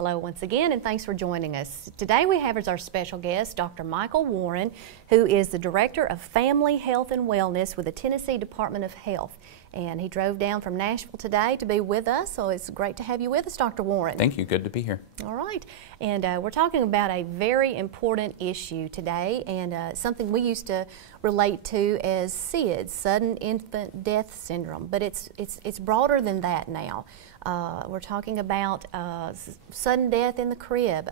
Hello once again, and thanks for joining us. Today we have as our special guest Dr. Michael Warren, who is the Director of Family Health and Wellness with the Tennessee Department of Health. And he drove down from Nashville today to be with us, so it's great to have you with us, Dr. Warren. Thank you. Good to be here. All right. And we're talking about a very important issue today, and something we used to relate to as SIDS, Sudden Infant Death Syndrome, but it's broader than that now. We're talking about sudden death in the crib,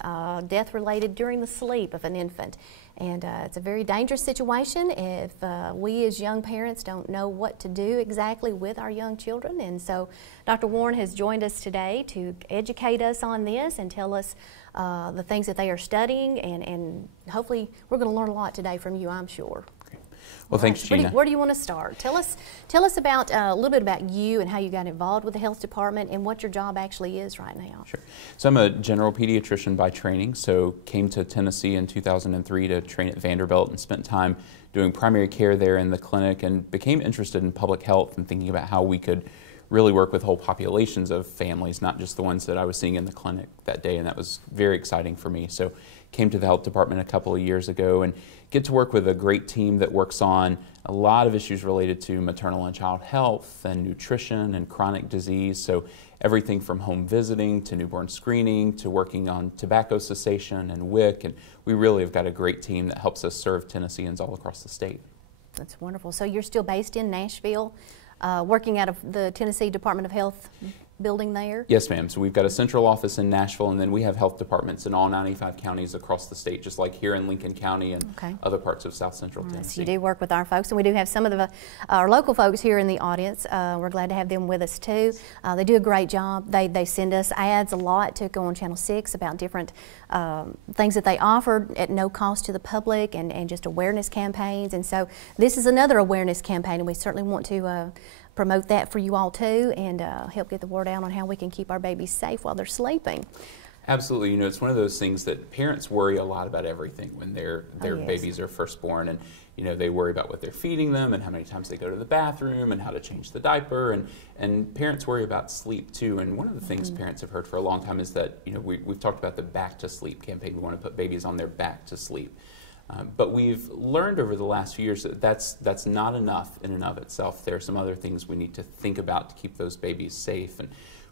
death related during the sleep of an infant. And it's a very dangerous situation if we as young parents don't know what to do exactly with our young children. And so Dr. Warren has joined us today to educate us on this and tell us the things that they are studying. And hopefully we're going to learn a lot today from you, I'm sure. Well, thanks, Gina. Where do you want to start? Tell us about a little bit about you and how you got involved with the health department and what your job actually is right now. Sure. So I'm a general pediatrician by training, so came to Tennessee in 2003 to train at Vanderbilt and spent time doing primary care there in the clinic and became interested in public health and thinking about how we could really work with whole populations of families, not just the ones that I was seeing in the clinic that day, and that was very exciting for me. So came to the health department a couple of years ago and get to work with a great team that works on a lot of issues related to maternal and child health and nutrition and chronic disease. So everything from home visiting to newborn screening to working on tobacco cessation and WIC, and we really have got a great team that helps us serve Tennesseans all across the state. That's wonderful. So you're still based in Nashville, working out of the Tennessee Department of Health building there? Yes, ma'am. So we've got a central office in Nashville, and then we have health departments in all 95 counties across the state, just like here in Lincoln County and other parts of South Central Tennessee. So you do work with our folks, and we do have some of our local folks here in the audience. We're glad to have them with us too. They do a great job. They send us ads a lot to go on Channel 6 about different things that they offer at no cost to the public and just awareness campaigns. And so this is another awareness campaign, and we certainly want to promote that for you all too, and help get the word out on how we can keep our babies safe while they're sleeping. Absolutely. You know, it's one of those things that parents worry a lot about everything when their yes. babies are first born, and you know, they worry about what they're feeding them and how many times they go to the bathroom and how to change the diaper, and parents worry about sleep too. And one of the things parents have heard for a long time is that, you know, we've talked about the Back to Sleep campaign. We want to put babies on their back to sleep. But we've learned over the last few years that that's not enough in and of itself. There are some other things we need to think about to keep those babies safe. And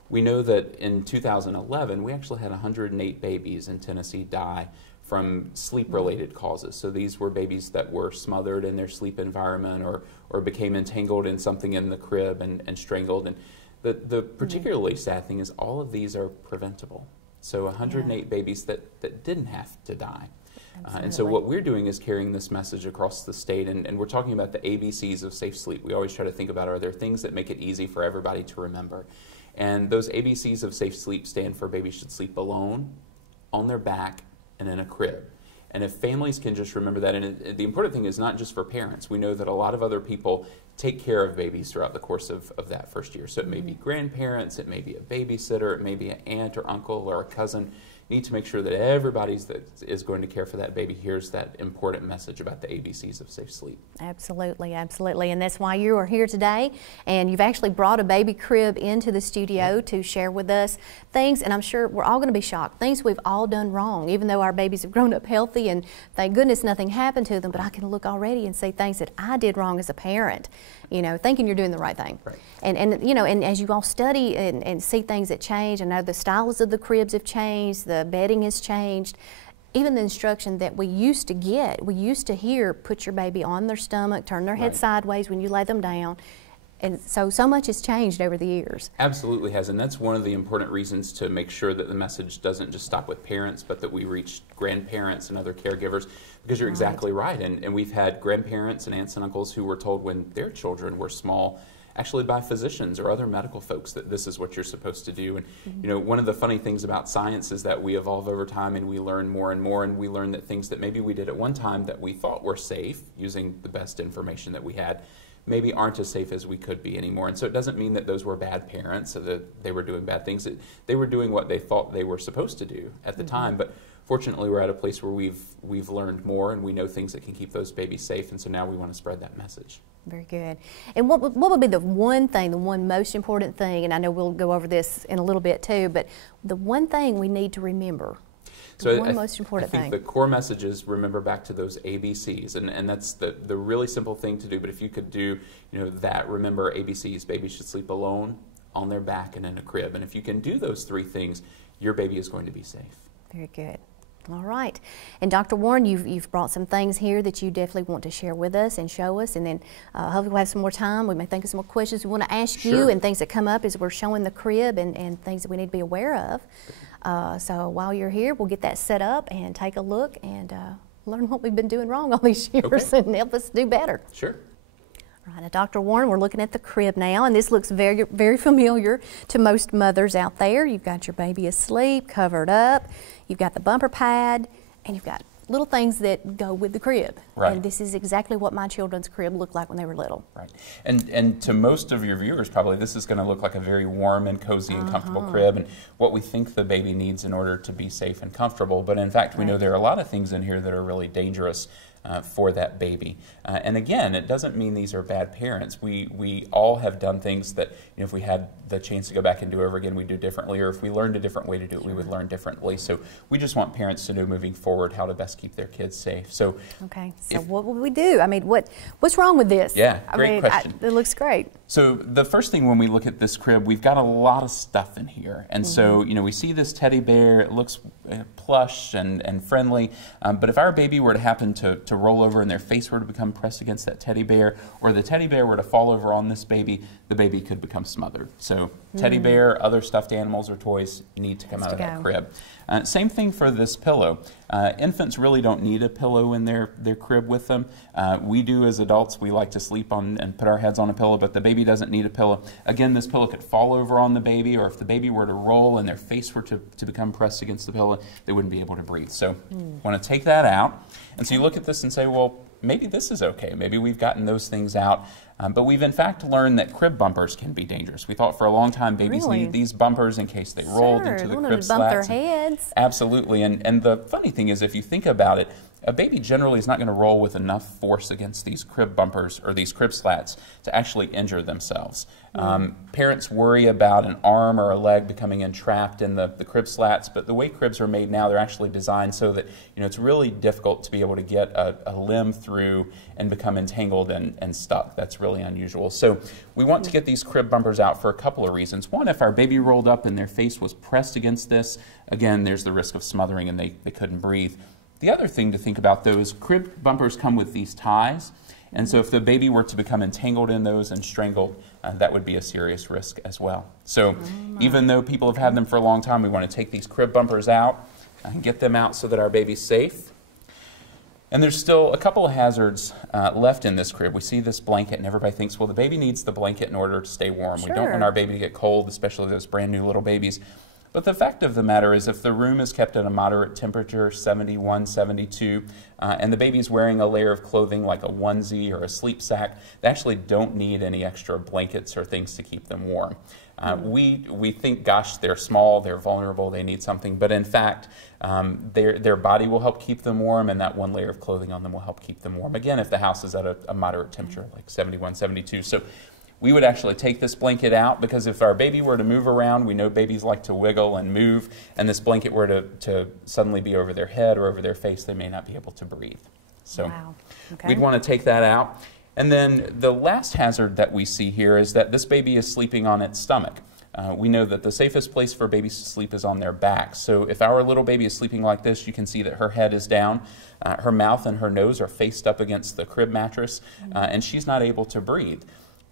we know that in 2011, we actually had 108 babies in Tennessee die from sleep-related causes. So these were babies that were smothered in their sleep environment or became entangled in something in the crib and strangled. And the particularly sad thing is all of these are preventable. So 108 babies that didn't have to die. And so what we're doing is carrying this message across the state, and we're talking about the ABCs of safe sleep. We always try to think about, are there things that make it easy for everybody to remember? And those ABCs of safe sleep stand for babies should sleep alone, on their back, and in a crib. And if families can just remember that, and the important thing is not just for parents. We know that a lot of other people take care of babies throughout the course of that first year. So it may be grandparents, it may be a babysitter, it may be an aunt or uncle or a cousin. You need to make sure that everybody that is going to care for that baby hears that important message about the ABCs of safe sleep. Absolutely, absolutely. And that's why you are here today. And you've actually brought a baby crib into the studio to share with us things, and I'm sure we're all going to be shocked, things we've all done wrong, even though our babies have grown up healthy and thank goodness nothing happened to them. But I can look already and see things that I did wrong as a parent, you know, thinking you're doing the right thing. Right. And you know, and as you all study and see things that change, I know the styles of the cribs have changed, the bedding has changed. Even the instruction that we used to get, we used to hear, put your baby on their stomach, turn their head sideways when you lay them down. And so much has changed over the years. Absolutely has, and that's one of the important reasons to make sure that the message doesn't just stop with parents, but that we reach grandparents and other caregivers, because you're exactly right. And we've had grandparents and aunts and uncles who were told when their children were small, actually by physicians or other medical folks, that this is what you're supposed to do. And you know, one of the funny things about science is that we evolve over time and we learn more and more, and we learn that things that maybe we did at one time that we thought were safe using the best information that we had maybe aren't as safe as we could be anymore. And so it doesn't mean that those were bad parents or that they were doing bad things. They were doing what they thought they were supposed to do at the time. But fortunately, we're at a place where we've learned more and we know things that can keep those babies safe, and so now we want to spread that message. Very good. And what would be the one thing, the one most important thing, and I know we'll go over this in a little bit too, but the one thing we need to remember? So one most important thing. I think the core message is remember back to those ABCs, and that's the really simple thing to do. But if you could do, that, remember ABCs. Babies should sleep alone, on their back, and in a crib. And if you can do those 3 things, your baby is going to be safe. Very good. All right. And Dr. Warren, you've brought some things here that you definitely want to share with us and show us, and then hopefully we'll have some more time. We may think of some more questions we want to ask you and things that come up as we're showing the crib and things that we need to be aware of. So while you're here, we'll get that set up and take a look and learn what we've been doing wrong all these years and help us do better. Sure. All right, now Dr. Warren, we're looking at the crib now, and this looks very, very familiar to most mothers out there. You've got your baby asleep, covered up, you've got the bumper pad, and you've got little things that go with the crib. Right. And this is exactly what my children's crib looked like when they were little. Right. And to most of your viewers, probably, this is going to look like a very warm and cozy and comfortable crib, and what we think the baby needs in order to be safe and comfortable. But in fact, we know there are a lot of things in here that are really dangerous for that baby. And again, it doesn't mean these are bad parents. We all have done things that, if we had the chance to go back and do over again, we'd do differently, or if we learned a different way to do it, we would learn differently. So we just want parents to know moving forward how to best keep their kids safe. So what would we do? I mean, what's wrong with this? Yeah, great question. It looks great. So the first thing when we look at this crib, we've got a lot of stuff in here. And so, we see this teddy bear, it looks plush and friendly, but if our baby were to happen to roll over and their face were to become pressed against that teddy bear, or the teddy bear were to fall over on this baby, the baby could become smothered. So teddy bear, other stuffed animals or toys need to come out of that crib. Same thing for this pillow. Infants really don't need a pillow in their crib with them. We do as adults, we like to sleep on and put our heads on a pillow, but the baby doesn't need a pillow. Again, this pillow could fall over on the baby, or if the baby were to roll and their face were to become pressed against the pillow, they wouldn't be able to breathe. So want to take that out. And so you look at this and say, well, maybe this is okay. Maybe we've gotten those things out. But we've in fact learned that crib bumpers can be dangerous. We thought for a long time babies need these bumpers in case they rolled into the crib slats. Bump their heads. Absolutely. And the funny thing is, if you think about it, a baby generally is not going to roll with enough force against these crib bumpers or these crib slats to actually injure themselves. Parents worry about an arm or a leg becoming entrapped in the crib slats, but the way cribs are made now, they're actually designed so that it's really difficult to be able to get a limb through and become entangled and stuck. That's really unusual. So we want to get these crib bumpers out for a couple of reasons. One, if our baby rolled up and their face was pressed against this, again, there's the risk of smothering and they couldn't breathe. The other thing to think about, though, is crib bumpers come with these ties, and so if the baby were to become entangled in those and strangled, that would be a serious risk as well. So even though people have had them for a long time, we want to take these crib bumpers out and get them out so that our baby's safe. And there's still a couple of hazards left in this crib. We see this blanket, and everybody thinks, well, the baby needs the blanket in order to stay warm. We don't want our baby to get cold, especially those brand new little babies. But the fact of the matter is, if the room is kept at a moderate temperature, 71, 72, and the baby's wearing a layer of clothing like a onesie or a sleep sack, they actually don't need any extra blankets or things to keep them warm. We think, gosh, they're small, they're vulnerable, they need something, but in fact, their body will help keep them warm, and that one layer of clothing on them will help keep them warm. Again, if the house is at a moderate temperature, like 71, 72. So we would actually take this blanket out, because if our baby were to move around, we know babies like to wiggle and move, and this blanket were to suddenly be over their head or over their face, they may not be able to breathe. So we'd want to take that out. And then the last hazard that we see here is that this baby is sleeping on its stomach. We know that the safest place for babies to sleep is on their back. So if our little baby is sleeping like this, you can see that her head is down, her mouth and her nose are faced up against the crib mattress, and she's not able to breathe.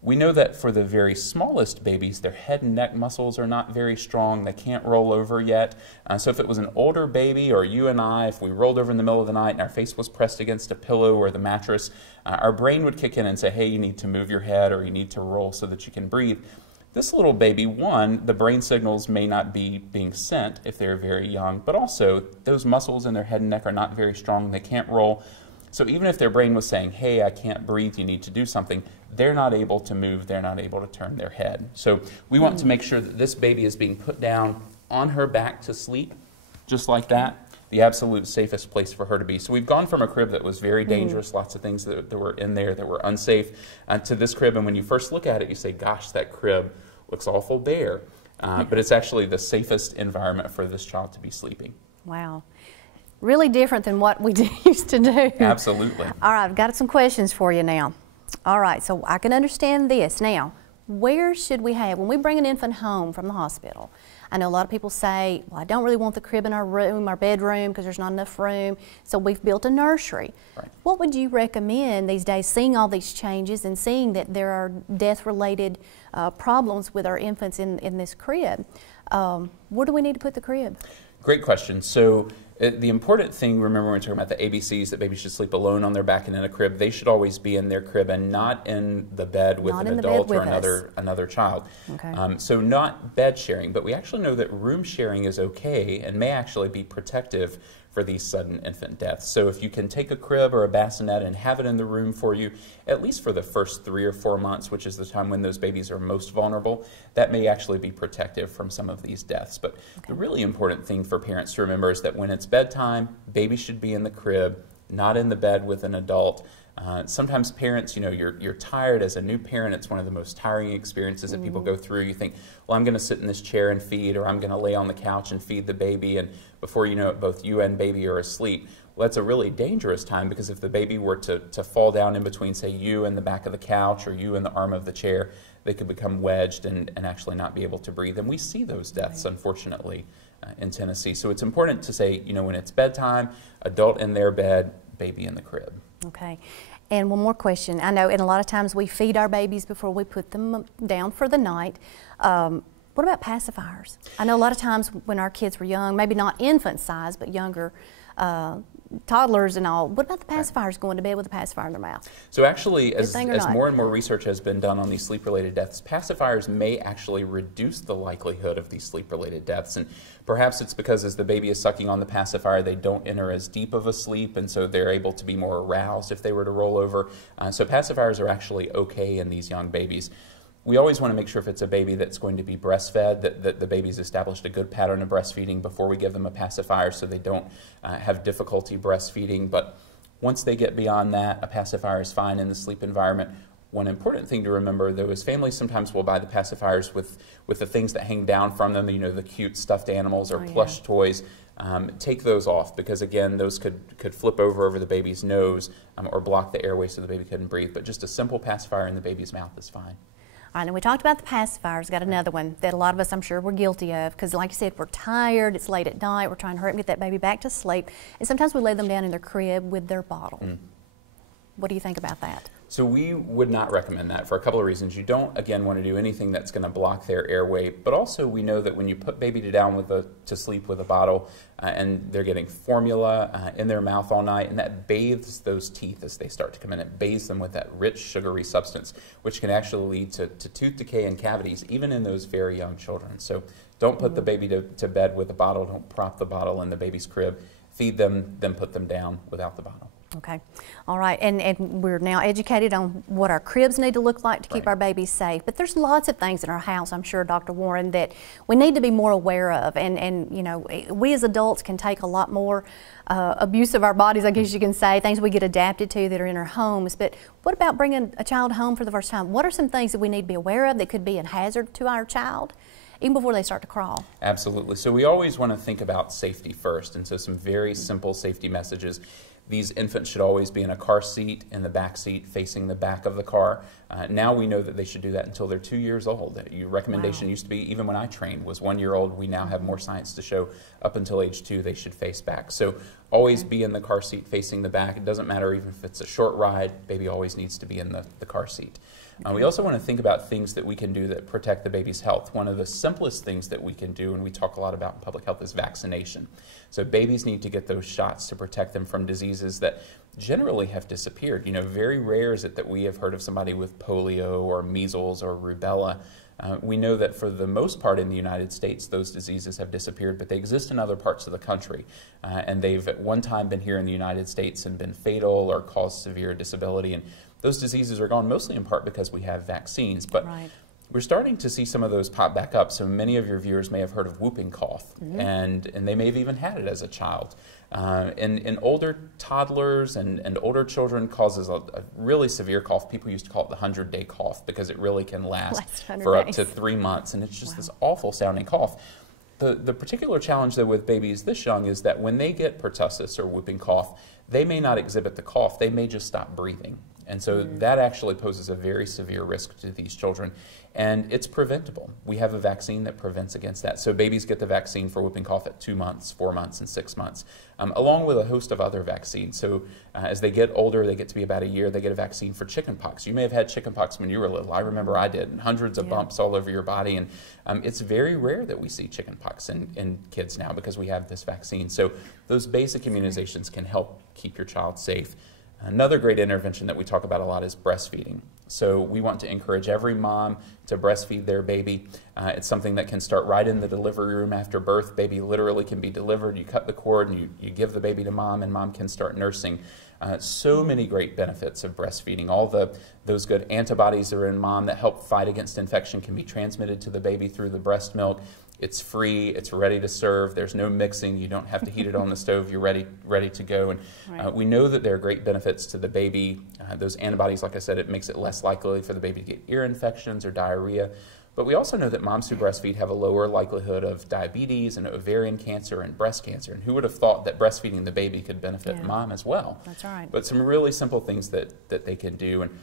We know that for the very smallest babies, their head and neck muscles are not very strong. They can't roll over yet. So if it was an older baby, or you and I, if we rolled over in the middle of the night and our face was pressed against a pillow or the mattress, our brain would kick in and say, hey, you need to move your head, or you need to roll so that you can breathe. This little baby, one, the brain signals may not be being sent if they're very young, but also those muscles in their head and neck are not very strong. They can't roll. So even if their brain was saying, hey, I can't breathe, you need to do something, they're not able to move, they're not able to turn their head. So we want to make sure that this baby is being put down on her back to sleep, just like that. the absolute safest place for her to be. So we've gone from a crib that was very dangerous, lots of things that were in there that were unsafe, to this crib, and when you first look at it, you say, gosh, that crib looks awful bare. But it's actually the safest environment for this child to be sleeping. Wow. Really different than what we used to do. Absolutely. All right, I've got some questions for you now. All right, so I can understand this. Now, where should we have, when we bring an infant home from the hospital, I know a lot of people say, well, I don't really want the crib in our room, our bedroom, because there's not enough room, so we've built a nursery. Right. What would you recommend these days, seeing all these changes and seeing that there are death-related problems with our infants in this crib? Where do we need to put the crib? Great question. So the important thing, remember when we're talking about the ABCs, that babies should sleep alone on their back and in a crib, they should always be in their crib and not in the bed with an adult or another child. Okay. So not bed sharing, but we actually know that room sharing is okay and may actually be protective for these sudden infant deaths. So if you can take a crib or a bassinet and have it in the room for you, at least for the first 3 or 4 months, which is the time when those babies are most vulnerable, that may actually be protective from some of these deaths. But the really important thing for parents to remember is that when it's bedtime, baby should be in the crib, not in the bed with an adult. Sometimes parents, you're tired as a new parent. It's one of the most tiring experiences that people go through. You think, well, I'm going to sit in this chair and feed, or I'm going to lay on the couch and feed the baby, and before you know it, both you and baby are asleep. Well, that's a really dangerous time, because if the baby were to fall down in between, say, you and the back of the couch or you and the arm of the chair, they could become wedged and actually not be able to breathe. And we see those deaths, unfortunately, in Tennessee. So it's important to say, when it's bedtime, adult in their bed, baby in the crib. Okay. And one more question. I know, and a lot of times we feed our babies before we put them down for the night. What about pacifiers? I know a lot of times when our kids were young, maybe not infant size, but younger, toddlers and all, what about the pacifiers, going to bed with a pacifier in their mouth? So actually, as more and more research has been done on these sleep-related deaths, pacifiers may actually reduce the likelihood of these sleep-related deaths. And perhaps it's because as the baby is sucking on the pacifier, they don't enter as deep of a sleep, and so they're able to be more aroused if they were to roll over. So pacifiers are actually okay in these young babies. We always want to make sure, if it's a baby that's going to be breastfed, that the baby's established a good pattern of breastfeeding before we give them a pacifier, so they don't have difficulty breastfeeding. But once they get beyond that, a pacifier is fine in the sleep environment. One important thing to remember, though, is families sometimes will buy the pacifiers with the things that hang down from them, the cute stuffed animals or plush toys. Take those off, because again, those could flip over the baby's nose or block the airway so the baby couldn't breathe. But just a simple pacifier in the baby's mouth is fine. All right, and we talked about the pacifiers. Got another one that a lot of us, I'm sure, we're guilty of, because like you said, we're tired, it's late at night, we're trying to hurry up and get that baby back to sleep, and sometimes we lay them down in their crib with their bottle. What do you think about that? So we would not recommend that for a couple of reasons. You don't, again, want to do anything that's going to block their airway, but also we know that when you put baby down to sleep with a bottle and they're getting formula in their mouth all night, and that bathes those teeth as they start to come in. It bathes them with that rich sugary substance, which can actually lead to tooth decay and cavities, even in those very young children. So don't put the baby to bed with a bottle. Don't prop the bottle in the baby's crib. Feed them, then put them down without the bottle. Okay. All right. And we're now educated on what our cribs need to look like to keep our babies safe. But there's lots of things in our house, I'm sure, Dr. Warren, that we need to be more aware of. And we as adults can take a lot more abuse of our bodies, I guess you can say, things we get adapted to that are in our homes. But what about bringing a child home for the first time? What are some things that we need to be aware of that could be a hazard to our child, even before they start to crawl? Absolutely. So we always want to think about safety first. And so some very simple safety messages. These infants should always be in a car seat, in the back seat, facing the back of the car. Now we know that they should do that until they're 2 years old. Your recommendation used to be, even when I trained, was 1 year old. We now have more science to show up until age 2 they should face back. So always be in the car seat facing the back. It doesn't matter even if it's a short ride, baby always needs to be in the car seat. We also want to think about things that we can do that protect the baby's health. One of the simplest things that we can do, and we talk a lot about in public health, is vaccination. So babies need to get those shots to protect them from diseases that generally have disappeared. Very rare is it that we have heard of somebody with polio or measles or rubella. We know that for the most part in the United States, those diseases have disappeared, but they exist in other parts of the country. And they've at one time been here in the United States and been fatal or caused severe disability. And those diseases are gone mostly in part because we have vaccines. But we're starting to see some of those pop back up. So many of your viewers may have heard of whooping cough, and they may have even had it as a child. In older toddlers and older children, causes a really severe cough. People used to call it the 100-day cough because it really can last for up to 3 months, and it's just this awful sounding cough. The particular challenge, though, with babies this young is that when they get pertussis or whooping cough, they may not exhibit the cough, they may just stop breathing. And so that actually poses a very severe risk to these children. And it's preventable. We have a vaccine that prevents against that. So babies get the vaccine for whooping cough at 2 months, 4 months, and 6 months, along with a host of other vaccines. So as they get older, they get to be about a year, they get a vaccine for chickenpox. You may have had chickenpox when you were little. I remember I did. Hundreds of bumps all over your body. And it's very rare that we see chickenpox in kids now because we have this vaccine. So those basic immunizations can help keep your child safe. Another great intervention that we talk about a lot is breastfeeding. So we want to encourage every mom to breastfeed their baby. It's something that can start right in the delivery room after birth. Baby literally can be delivered. You cut the cord and you give the baby to mom, and mom can start nursing. So many great benefits of breastfeeding. All those good antibodies that are in mom that help fight against infection can be transmitted to the baby through the breast milk. It's free, it's ready to serve, there's no mixing, you don't have to heat it on the stove, you're ready to go. And we know that there are great benefits to the baby. Those antibodies, like I said, it makes it less likely for the baby to get ear infections or diarrhea. But we also know that moms who breastfeed have a lower likelihood of diabetes and ovarian cancer and breast cancer. And who would have thought that breastfeeding the baby could benefit mom as well? That's right. But some really simple things that they can do. And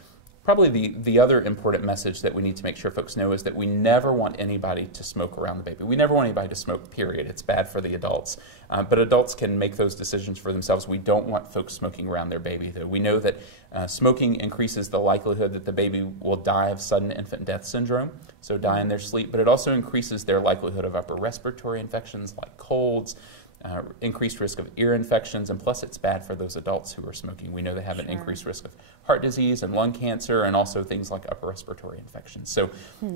probably the other important message that we need to make sure folks know is that we never want anybody to smoke around the baby. We never want anybody to smoke, period. It's bad for the adults. But adults can make those decisions for themselves. We don't want folks smoking around their baby, though. We know that smoking increases the likelihood that the baby will die of sudden infant death syndrome, so die in their sleep, but it also increases their likelihood of upper respiratory infections like colds, increased risk of ear infections, and plus it's bad for those adults who are smoking. We know they have an increased risk of heart disease and lung cancer and also things like upper respiratory infections. So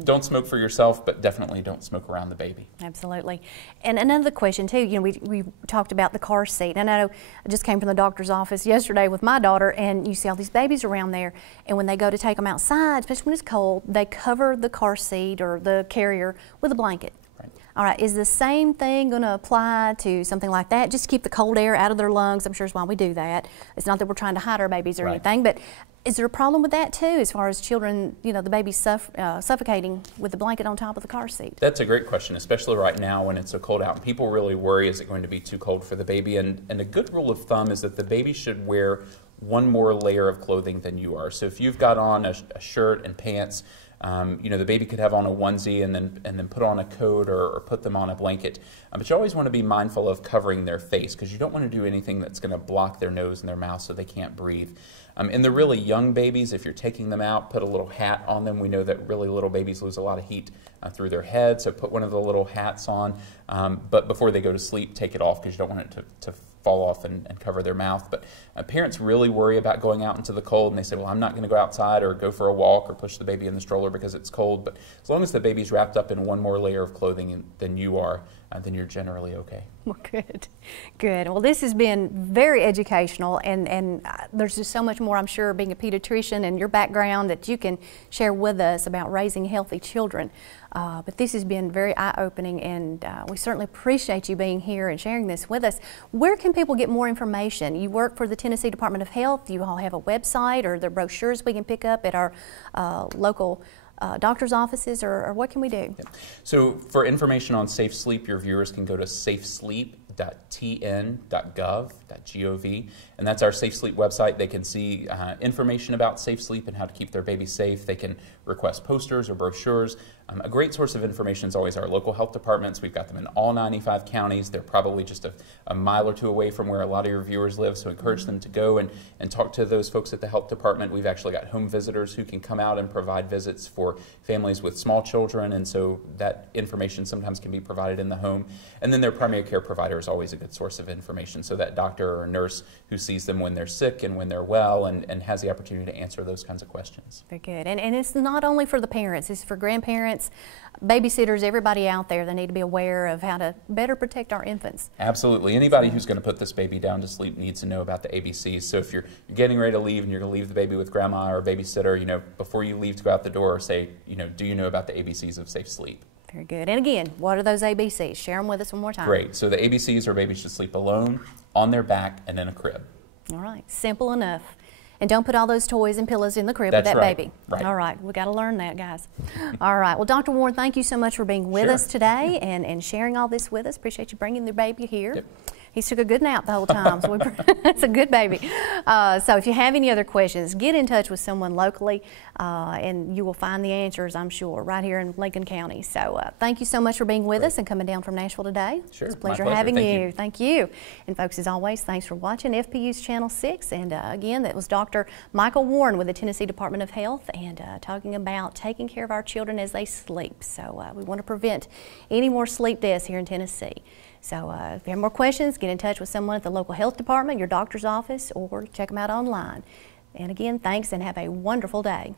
don't smoke for yourself, but definitely don't smoke around the baby. Absolutely. And another question too, you know, we talked about the car seat. And I know I just came from the doctor's office yesterday with my daughter, and you see all these babies around there, and when they go to take them outside, especially when it's cold, they cover the car seat or the carrier with a blanket. All right, is the same thing going to apply to something like that? Just to keep the cold air out of their lungs. I'm sure is why we do that. It's not that we're trying to hide our babies or anything, but is there a problem with that too, as far as children, you know, the baby suffocating with the blanket on top of the car seat? That's a great question, especially right now when it's so cold out. And people really worry, is it going to be too cold for the baby? And a good rule of thumb is that the baby should wear one more layer of clothing than you are. So if you've got on a shirt and pants, you know, the baby could have on a onesie and then put on a coat or put them on a blanket. But you always want to be mindful of covering their face because you don't want to do anything that's going to block their nose and their mouth so they can't breathe. In the really young babies, if you're taking them out, put a little hat on them. We know that really little babies lose a lot of heat through their head, so put one of the little hats on. But before they go to sleep, take it off because you don't want it to fall off and cover their mouth. But parents really worry about going out into the cold, and they say, well, I'm not going to go outside or go for a walk or push the baby in the stroller because it's cold. But as long as the baby's wrapped up in one more layer of clothing than you are, then you're generally okay. Well, good. Good. Well, this has been very educational, and there's just so much more, I'm sure, being a pediatrician and your background that you can share with us about raising healthy children. But this has been very eye-opening, and we certainly appreciate you being here and sharing this with us. Where can people get more information? You work for the Tennessee Department of Health. You all have a website, or the brochures we can pick up at our local doctor's offices, or what can we do? So for information on safe sleep, your viewers can go to safesleep.tn.gov, and that's our Safe Sleep website. They can see information about safe sleep and how to keep their baby safe. They can request posters or brochures. A great source of information is always our local health departments. We've got them in all 95 counties. They're probably just a mile or two away from where a lot of your viewers live, so encourage them to go and talk to those folks at the health department. We've actually got home visitors who can come out and provide visits for families with small children, and so that information sometimes can be provided in the home. And then there are primary care providers is always a good source of information. So that doctor or nurse who sees them when they're sick and when they're well and has the opportunity to answer those kinds of questions. Very good. And it's not only for the parents, it's for grandparents, babysitters, everybody out there. They need to be aware of how to better protect our infants. Absolutely. Anybody who's going to put this baby down to sleep needs to know about the ABCs. So if you're getting ready to leave and you're going to leave the baby with grandma or babysitter, you know, before you leave to go out the door, say, you know, do you know about the ABCs of safe sleep? Very good. And again, what are those ABCs? Share them with us one more time. Great. So the ABCs are babies should sleep alone, on their back, and in a crib. All right. Simple enough. And don't put all those toys and pillows in the crib That's with that right. baby. Right. All right. We got to learn that, guys. All right. Well, Dr. Warren, thank you so much for being with us today and sharing all this with us. Appreciate you bringing the baby here. Yep. He took a good nap the whole time, so it's a good baby. So if you have any other questions, get in touch with someone locally, and you will find the answers, I'm sure, right here in Lincoln County. So thank you so much for being with us and coming down from Nashville today. Sure, It's a pleasure my pleasure. having Thank you. you. Thank you. And folks, as always, thanks for watching FPU's Channel 6. And again, that was Dr. Michael Warren with the Tennessee Department of Health, and talking about taking care of our children as they sleep. So we want to prevent any more sleep deaths here in Tennessee. So if you have more questions, get in touch with someone at the local health department, your doctor's office, or check them out online. And again, thanks and have a wonderful day.